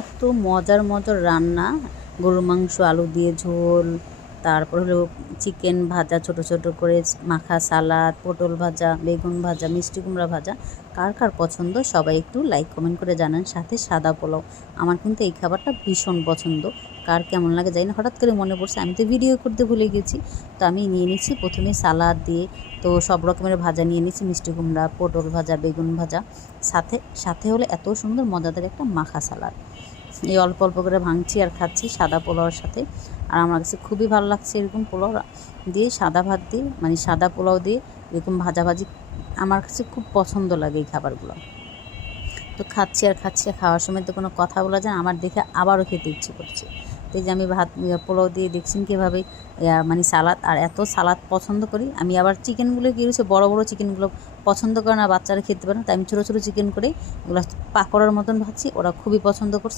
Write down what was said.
এত মজার মজার রান্না, গরুর মাংস আলু দিয়ে ঝোল, তারপর হলো চিকেন ভাজা ছোট ছোট করে, মাখা সালাদ, পটল ভাজা, বেগুন ভাজা, মিষ্টি কুমড়া ভাজা। কার কার পছন্দ সবাই একটু লাইক কমেন্ট করে জানান। সাথে সাদা পোলাও, আমার কিন্তু এই খাবারটা ভীষণ পছন্দ। কার কেমন লাগে জানি না, হঠাৎ করে মনে পড়ছে, আমি তো ভিডিও করতে ভুলে গেছি। তো আমি নিয়ে নিচ্ছি প্রথমে সালাদ দিয়ে, তো সব রকমের ভাজা নিয়ে নিচ্ছি, মিষ্টি কুমড়া, পটল ভাজা, বেগুন ভাজা, সাথে সাথে হলো এত সুন্দর মজাদার একটা মাখা সালাদ। এই অল্প অল্প করে ভাঙছি আর খাচ্ছি সাদা পোলাওর সাথে। আর আমার কাছে খুবই ভালো লাগছে এরকম পোলাও দিয়ে, সাদা ভাত দিয়ে, মানে সাদা পোলাও দিয়ে এরকম ভাজাভাজি, আমার কাছে খুব পছন্দ লাগে এই খাবারগুলো। তো খাচ্ছি আর খাচ্ছি, খাওয়ার সময় তো কোনো কথা বলা যায় না, আমার দেখে আবারও খেতে ইচ্ছে করছে। তো এই যে আমি ভাত পোলাও দিয়ে দেখছেন কীভাবে, মানে সালাদ, আর এত সালাদ পছন্দ করি আমি। আবার চিকেনগুলো কী হয়েছে, বড়ো বড়ো চিকেনগুলো পছন্দ করে না, বাচ্চারা খেতে পারে না, তাই আমি ছোটো ছোটো চিকেন করে ওগুলো পাকোড়ার মতন ভাবছি, ওরা খুবই পছন্দ করছে।